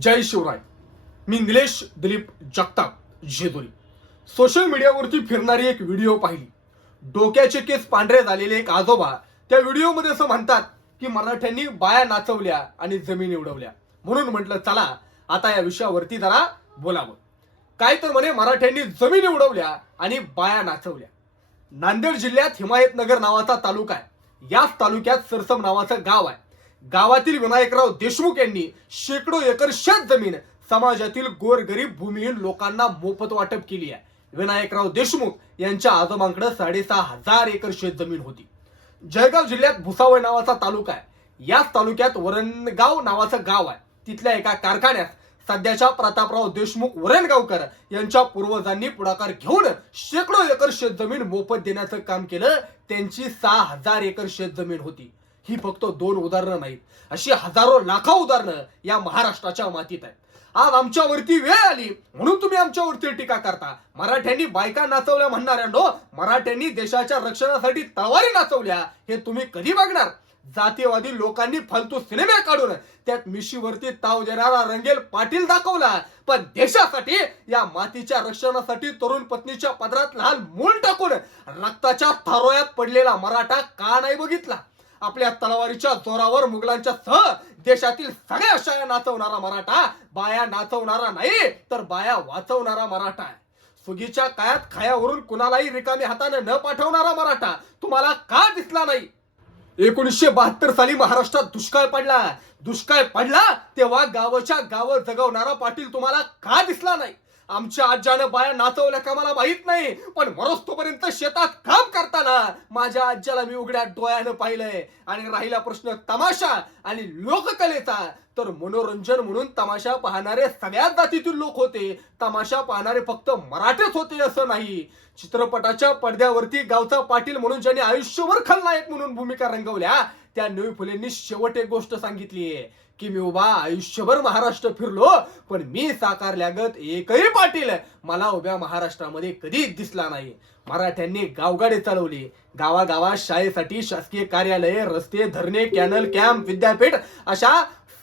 जय शिवराय. मी निलेश दिलीप जगताप जेजुरी. सोशल मीडियावरती फिरणारी एक व्हिडिओ पाहिली. डोक्याचे केस पांढरे झालेले एक आजोबा त्या व्हिडिओमध्ये असं म्हणतात की मराठ्यांनी बाया नाचवल्या आणि जमीन उडवल्या. म्हणून म्हटलं चला आता या विषयावरती जरा बोलावं. काय तर म्हणे मराठ्यांनी जमीन उडवल्या आणि बाया नाचवल्या. नांदेड जिल्ह्यात हिमायतनगर नावाचा तालुका आहे. याच तालुक्यात सरसम नावाचं गाव आहे. गावातील विनायकराव देशमुख यांनी शेकडो एकर शेत जमीन समाजातील गोरगरीब भूमिहीन लोकांना मोफत वाटप केली आहे. विनायकराव देशमुख यांच्या आजोबांकडे साडेसहा हजार एकर शेत जमीन होती. जळगाव जिल्ह्यात भुसावळ नावाचा तालुका आहे. याच तालुक्यात वरणगाव नावाचं गाव आहे. तिथल्या एका कारखान्यात सध्याच्या प्रतापराव देशमुख वरणगावकर यांच्या पूर्वजांनी पुढाकार घेऊन शेकडो एकर शेतजमीन मोफत देण्याचं काम केलं. त्यांची सहा हजार एकर शेतजमीन होती. ही फक्त दोन उदाहरणं नाहीत. अशी हजारो लाखो उदाहरणं या महाराष्ट्राच्या मातीत आहेत. आज आमच्यावरती वेळ आली म्हणून तुम्ही आमच्यावरती टीका करता. मराठ्यांनी बायका नाचवल्या म्हणणाऱ्यांनो मराठ्यांनी देशाच्या रक्षणासाठी तलवारी नाचवल्या हे तुम्ही कधी बघणार? जातीयवादी लोकांनी फालतू सिनेमे काढून त्यात मिशीवरती ताव देणारा रंगेल पाटील दाखवला. पण देशासाठी या मातीच्या रक्षणासाठी तरुण पत्नीच्या पदरात लहान मूल टाकून रक्ताच्या थारोयात पडलेला मराठा का नाही बघितला? आपल्या तलवारीच्या जोरावर मुघलांच्या सह देशातील सगळ्या शाया नाचवणारा मराठा बाया नाचवणारा नाही तर बाया वाचवणारा मराठा आहे. सुगीच्या काळात खायावरून कुणालाही रिकामी हाताने न पाठवणारा मराठा तुम्हाला का दिसला नाही? एकोणीसशे बहात्तर साली महाराष्ट्रात दुष्काळ पडला. दुष्काळ पडला तेव्हा गावाच्या गाव जगवणारा पाटील तुम्हाला का दिसला नाही? आमच्या आज्यानं बाया नाचवल्या का मला माहीत नाही पण मरोस्तोपर्यंत शेतात काम करताना माझ्या आज्याला मी उघड्या डोळ्यानं पाहिलंय. आणि राहिला प्रश्न तमाशा आणि लोककलेचा तर मनोरंजन म्हणून तमाशा पाहणारे सगळ्याच जातीतील लोक होते. तमाशा पाहणारे फक्त मराठेच होते असं नाही. चित्रपटाच्या पडद्यावरती गावचा पाटील म्हणून ज्यांनी आयुष्यभर खलनायक म्हणून भूमिका रंगवल्या त्या नवी फुलेंनी शेवट एक गोष्ट सांगितली आहे की मी उभा आयुष्यभर महाराष्ट्र फिरलो पण मी साकारल्यागत एकही पाटील मला उभ्या महाराष्ट्रामध्ये कधीच दिसला नाही. मराठ्यांनी गावगाडी चालवली. गावागावात शाळेसाठी शासकीय कार्यालये रस्ते धरणे कॅनल कॅम्प विद्यापीठ अशा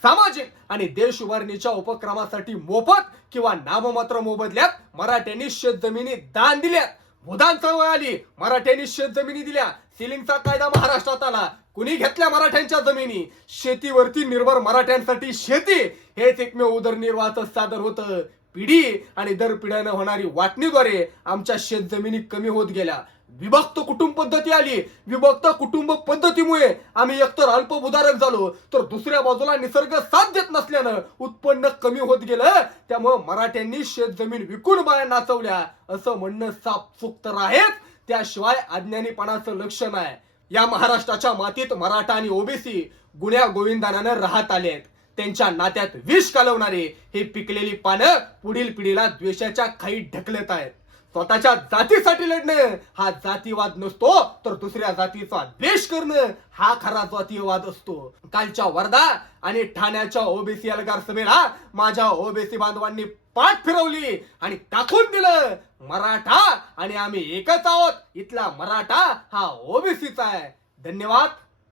सामाजिक आणि देश उभारणीच्या उपक्रमासाठी मोफत किंवा नाममात्र मोबदल्यात मराठ्यांनी शेतजमिनी दान दिल्यात. भूदान चळवळ आली. मराठ्यांनी शेतजमिनी दिल्या. सिलिंगचा कायदा महाराष्ट्रात आला. कुणी घेतल्या मराठ्यांच्या जमिनी? शेतीवरती निर्भर मराठ्यांसाठी शेती. हेच एकमेव उदरनिर्वाहाचं सादर होतं. पिढी आणि दर पिढ्यानं होणारी वाटणीद्वारे आमच्या शेत जमिनी कमी होत गेल्या. विभक्त कुटुंब पद्धती आली. विभक्त कुटुंब पद्धतीमुळे आम्ही एकतर अल्पभूधारक झालो तर दुसऱ्या बाजूला निसर्ग साथ देत नसल्यानं उत्पन्न कमी होत गेलं. त्यामुळं मराठ्यांनी शेतजमीन विकून बाया नाचवल्या. असं म्हणणं साफ चूक तर आहेच त्याशिवाय अज्ञानीपणाचं लक्षण आहे. या महाराष्ट्राच्या मातीत मराठा आणि ओबीसी गुण्या गोविंदानानं राहत आले आहेत. त्यांच्या नात्यात विष कालवणारे हे पिकलेली पानं पुढील पिढीला द्वेषाच्या खाई ढकलत आहेत. स्वतःच्या जातीसाठी लढणं हा जातीवाद नसतो तर दुसऱ्या जातीचा द्वेष करणं हा खरा जातीयवाद असतो. कालच्या वर्धा आणि ठाण्याच्या ओबीसी अलगार सभेला माझ्या ओबीसी बांधवांनी पाठ फिरवली आणि टाकून दिलं मराठा आणि आम्ही एकच आहोत. इथला मराठा हा ओबीसीचा आहे. धन्यवाद.